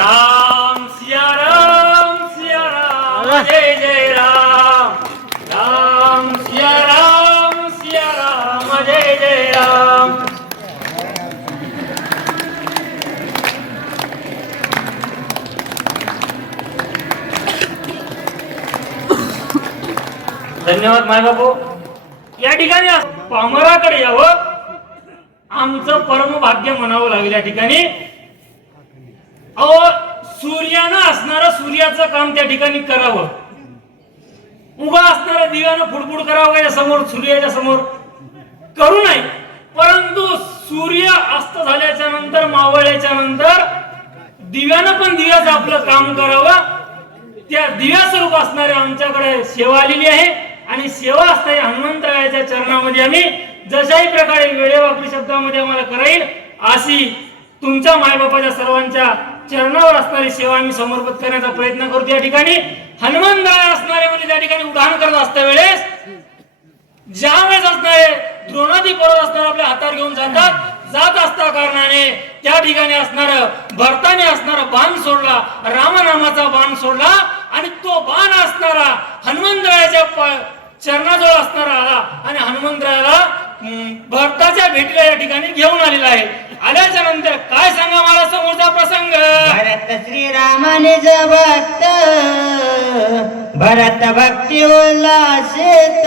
Ram Siya Ram Siya Ram Jai Jai Ram. Ram Siya Ram धन्यवाद माय बापू. या ठिकाणी पामराकडे यावं. आमचं परम भाग्य म्हणावं लागेल या ठिकाणी. अहो सूर्यानं असणारं सूर्याचं काम त्या ठिकाणी करावं. उभा असणार दिव्यानं फुडफुड करावं या समोर सूर्याच्या समोर? करू नये परंतु सूर्य अस्त झाल्याच्यानंतर मावळल्याच्या नंतर दिव्यानं पण दिव्याचं आपलं काम करावं. त्या दिव्या स्वरूप असणाऱ्या आमच्याकडे सेवा आलेली आहे. आणि सेवा असते हनुमंतरायाच्या चरणामध्ये आम्ही जशाही प्रकारे वेळेवाकडी शब्दामध्ये आम्हाला करेल अशी तुमच्या मायबापाच्या सर्वांच्या चरणावर असणारी सेवा आम्ही समर्पित करण्याचा प्रयत्न करतो या ठिकाणी. हनुमंतराय असणारे म्हणजे त्या ठिकाणी उदाहरण करत असत्या वेळेस. ज्या वेळेस असणारे द्रोणादी परत असणार आपल्या हातात घेऊन जातात जात असता कारणाने त्या ठिकाणी असणार भरताने असणारा बाण सोडला रामनामाचा बाण सोडला आणि तो बाण असणारा हनुमंतरायाच्या चरणाजवळ असणारा आला आणि हनुमंतरायाला हम्म, भरताच्या भेटीला या ठिकाणी घेऊन आलेला आहे. आल्याच्यानंतर काय सांगा मला समोरचा प्रसंग? भरत श्रीरामाने भक्त भरत भक्ती उल्लासित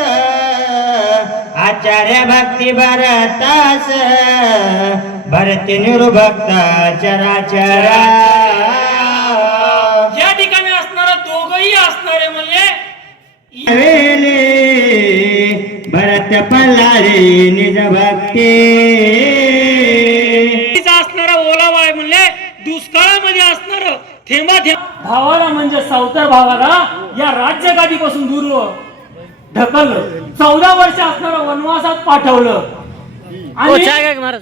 आचार्य भक्ती भरतास भरती निरुभक्त चराचरा. या ठिकाणी असणारा दोघही असणारे म्हणजे भरत पल्लारे निज भक्ती. असणारा ओलावा आहे म्हणले दुष्काळामध्ये असणार थेंबा थेंब भावाला म्हणजे सावतर भावाला या राज्य गादीपासून दूर ढकललं. चौदा वर्ष असणार वनवासात पाठवलं. हो आणि महाराज.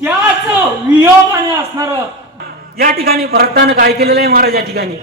त्याच वियोगाने असणार या ठिकाणी भरतानं काय केलेलं आहे महाराज या ठिकाणी?